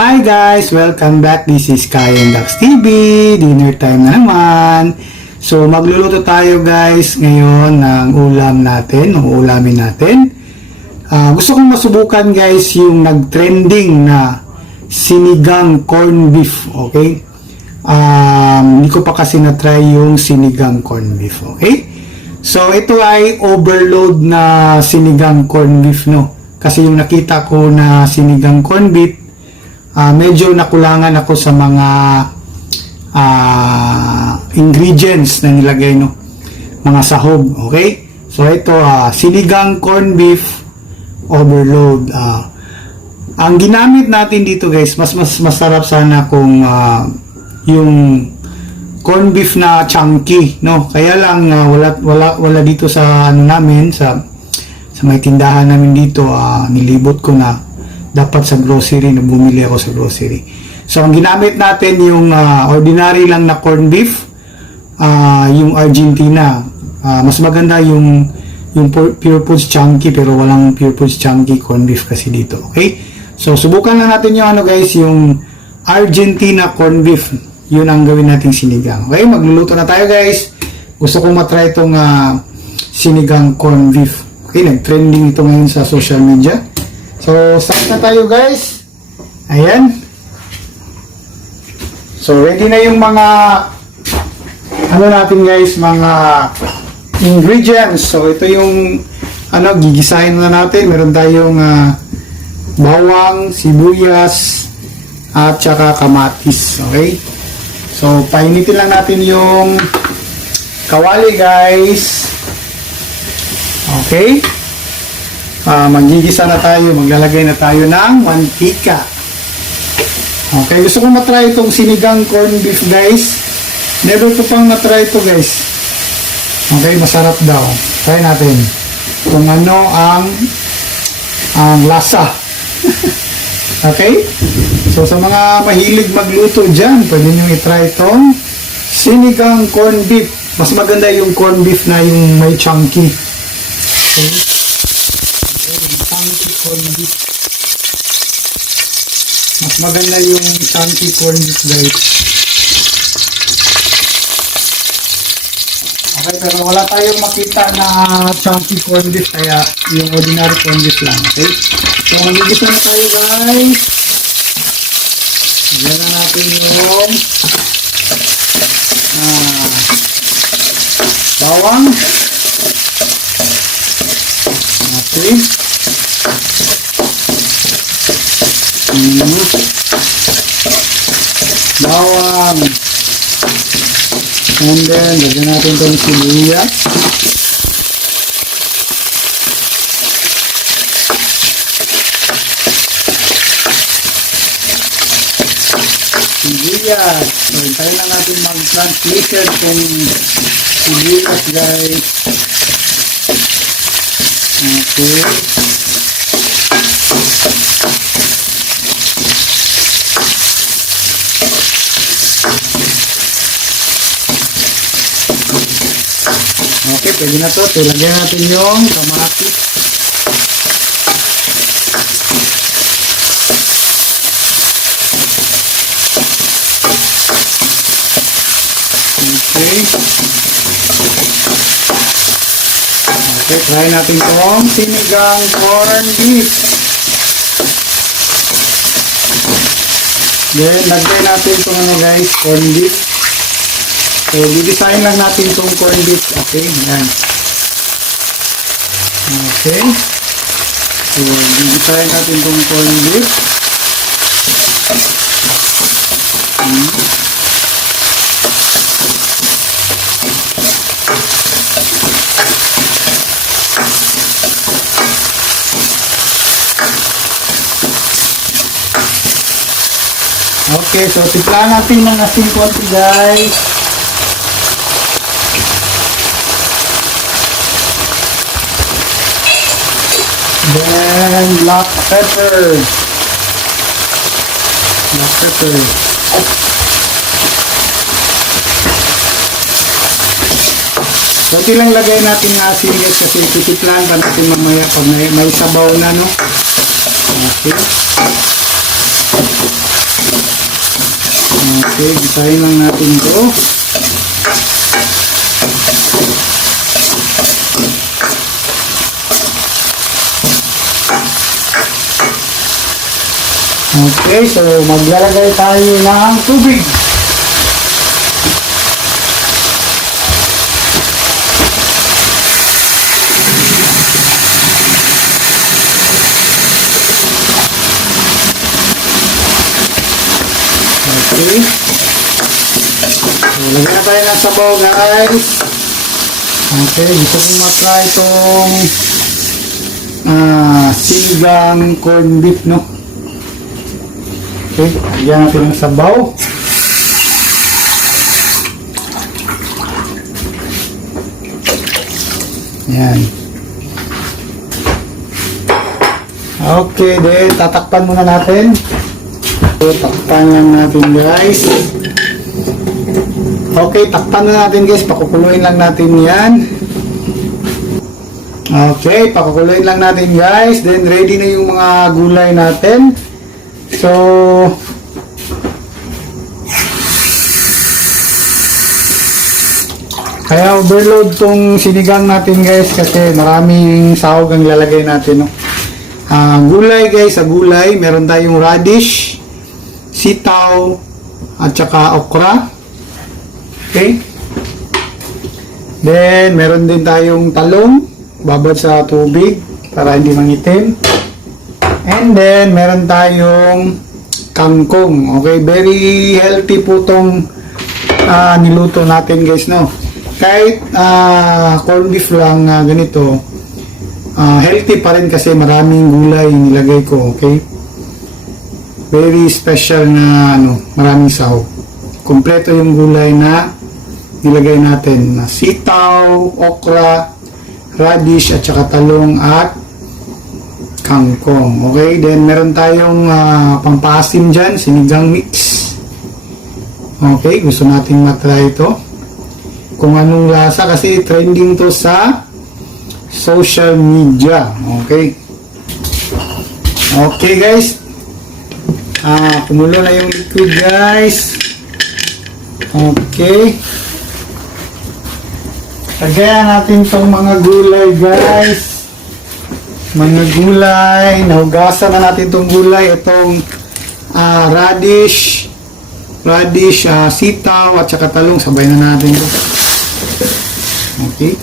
Hi guys! Welcome back. This is Kai and Dax TV. Dinner time na naman. So magluluto tayo guys ngayon ng ulam natin, ng ulamin natin. Gusto kong masubukan guys yung nag-trending na sinigang corn beef, okay? Hindi ko pa kasi na-try yung sinigang corn beef, okay? So ito ay overload na sinigang corn beef, no? Kasi yung nakita ko na sinigang corn beef, medyo nakulangan ako sa mga ingredients na nilagay, no? Mga sahog, okay? So ito, sinigang corn beef overload. Ang ginamit natin dito guys, mas masarap sana kung yung corn beef na chunky, no? Kaya lang wala dito sa ano namin, sa may tindahan namin dito. Nilibot ko na. Dapat sa grocery, na bumili ako sa grocery. So ang ginamit natin yung ordinary lang na corn beef, yung Argentina. Mas maganda yung Pure Foods chunky, pero walang Pure Foods chunky corn beef kasi dito, okay? So subukan lang natin yung ano guys, yung Argentina corn beef. Yun ang gawin nating sinigang. Okay, magluluto na tayo guys. Gusto kong matry itong sinigang corn beef. Okay, nag-trending ito ngayon sa social media. So, start na tayo guys. Ayan. So, ready na yung mga ano natin guys, mga ingredients. So, ito yung gigisahin na natin. Meron tayong bawang, sibuyas, at saka kamatis. Okay? So, painitin lang natin yung kawali guys. Okay? Magigisa na tayo, maglalagay na tayo ng mantika. Okay, gusto kong matry itong sinigang corn beef guys. Never ko pang matry ito guys. Okay, masarap daw. Try natin kung ano ang lasa. Okay, so sa mga mahilig magluto dyan, pwede nyo itry itong sinigang corn beef. Mas maganda yung corn beef na yung may chunky. Okay, chunky corn beef. Mas maganda yung chunky corn beef guys. Okay, pero wala tayong makita na chunky corn beef, kaya yung ordinary corn beef lang. Okay, so magigisa na tayo guys. Lagyan na natin yung bawang. Okay. Bawang. And then, lagyan natin itong sibuyas. Sibuyas. So, hintayin na natin mag-translation kung sibuyas guys. Okay. Okay, pwede na to. So, lagyan natin yung kamatis. Okay. Okay, try natin itong sinigang corn beef. Then, lagyan natin itong guys, corn beef. So, didesign lang natin itong corn beef. Okay, yan. Okay. So, didesign natin itong corn beef. Okay, so tiplahan natin ng asin konti guys. Then black pepper. Black pepper. Kunti lang lagay natin ng asin guys, kasi titiplahan pa natin mamaya pag may sabaw na, no? Okay. Okay, gisahin lang natin ito. Okay, so maglalagay tayo ng tubig. Okay. So, lagyan na tayo ng sabaw, guys. Okay, gusto kong matry itong sinigang corned beef, no? Okay, lagyan natin ng sabaw. Yan. Okay, then tatakpan muna natin. So, takpan lang natin, guys. Okay, takpan na natin, guys. Pakukuluin lang natin yan. Okay, pakukuluin lang natin, guys. Then, ready na yung mga gulay natin. So, kaya overload tong sinigang natin, guys, kasi maraming sahog ang lalagay natin, no? Gulay, guys, sa gulay, meron tayong radish, sitaw, at saka okra. Okay. Then, meron din tayong talong, babad sa tubig para hindi mangitim. And then, meron tayong kangkong. Okay, very healthy po tong niluto natin, guys, no? Kahit corned beef lang ganito, healthy pa rin kasi maraming gulay nilagay ko, okay? Very special na maraming sahog. Kompleto yung gulay na nilagay natin, na sitaw, okra, radish at saka talong at kangkong. Okay, then meron tayong pampasim dyan, sinigang mix. Okay, gusto nating matry ito kung anong lasa kasi trending to sa social media. Okay, okay, guys. Kumulo na yung liquid, guys. Okay. Lagayan natin tong mga gulay, guys. Mga gulay. Nahugasan na natin tong gulay. Itong radish, sitaw, at saka talong. Sabay na natin ito. Okay.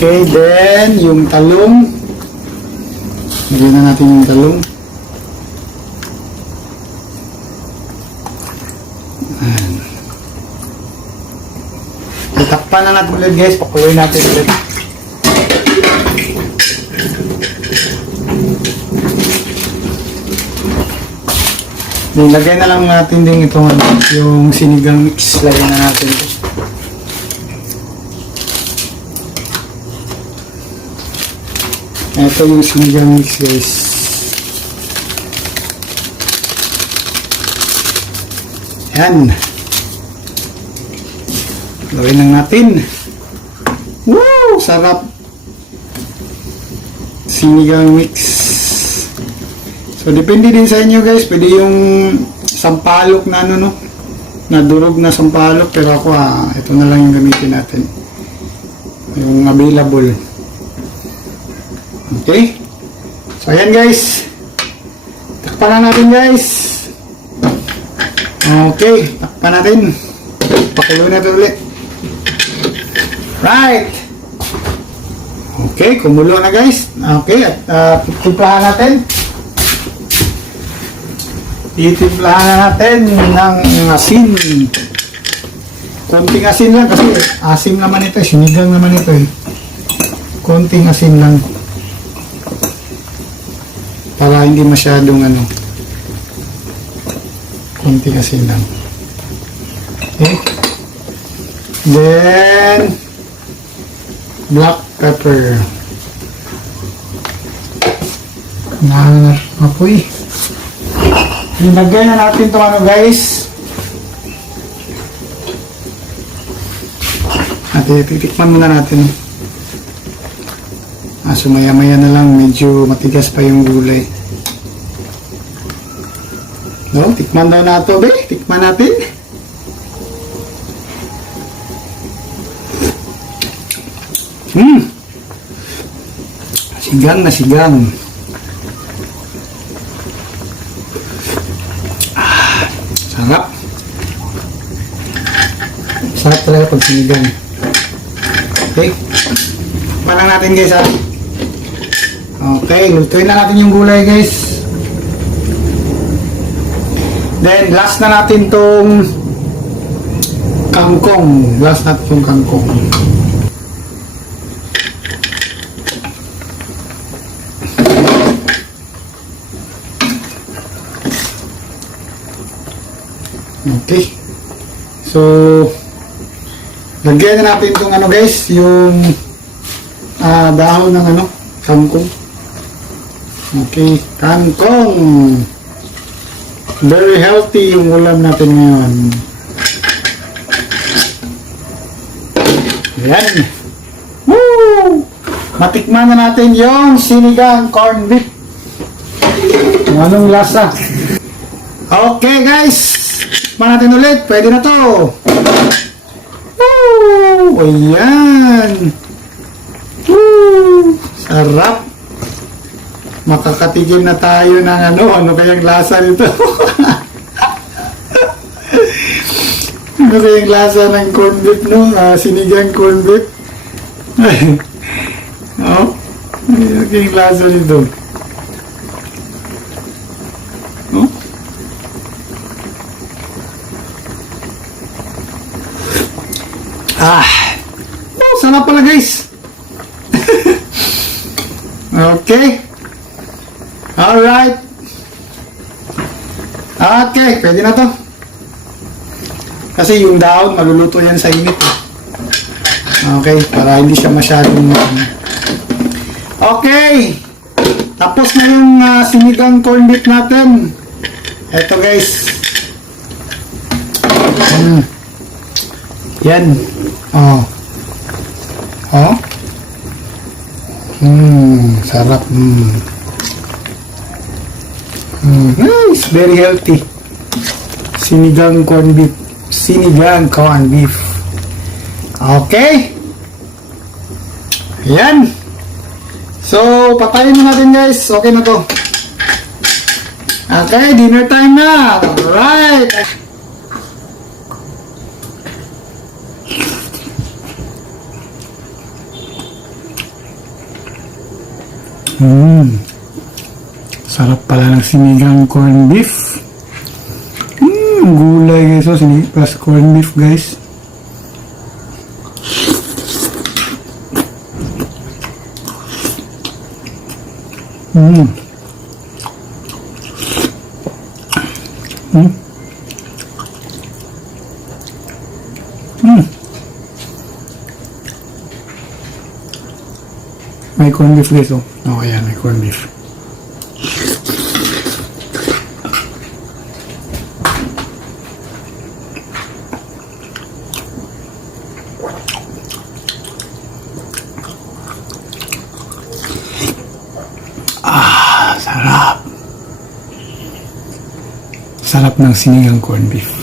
Okay, then yung talong. Lagyan na natin yung talong. Itakpan na natin ulit, guys. Pakuloy natin ulit. Lagay na lang natin din itong yung sinigang mix. Lagyan na natin ito. Ito yung sinigang mix, guys. Yan. Gawin lang natin. Woo! Sarap. Sinigang mix. So, depende din sa inyo, guys. Pwede yung sampalok na na durog na sampalok. Pero ako, ito na lang yung gamitin natin. Yung available. Okay? So, ayan, guys. Takpan na natin, guys. Okay. Takpan natin. Pakuloy natin ulit. Right. Okay. Kumulo na, guys. Okay. At timplahan natin. Itimplahan na natin ng asin. Konting asin lang kasi asin naman ito. Sinigang naman ito eh. Konting asin lang. Para hindi masyadong konting asin lang. Okay. Then black pepper. Apoy. Nilagay na natin ito guys. At titikman muna natin. So maya-maya na lang, medyo matigas pa yung gulay. No, tikman daw na ito, be. Tikman natin. Sigang na sigang. Sarap. Sarap talaga pag sinigang. Okay. Palang natin guys ha. Okay, lutuin na natin yung gulay guys. Then last na natin tong kangkong. Last natin tong kangkong. Okay. So, lagyan na natin itong ano guys, yung dahon ng ano, kangkong. Okay, kangkong. Very healthy yung ulam natin ngayon. Ayan. Woo! Matikman na natin yung sinigang corn beef. Anong lasa? Okay guys. Tikman natin ulit. Pwede na to. Woo! Ayan. Woo! Sarap. Makakatigil na tayo ng ano kayang lasa nito? Ano kayang lasa ng corn beef, no? Sinigang corn beef. Oh, ano kayang lasa nito? Oh? Oh, sarap pala guys. Okay. Alright. Okay, pwede na to. Kasi yung dahon, maluluto yan sa init. Okay, para hindi siya masyadong... Okay. Tapos na yung sinigang corn beef natin. Eto guys. Yan. Oh. Oh. Sarap. Nice, very healthy. Sinigang corn beef. Sinigang corn beef. Okay. Ayan. So, patayin na natin guys. Okay na to. Okay, dinner time na. Alright. Sarap pala ng sinigang corn beef. Gulay guys. So, plus corn beef guys. May corn beef guys. Oh, ayan, may corn beef. Sarap. Sarap ng sinigang corn beef.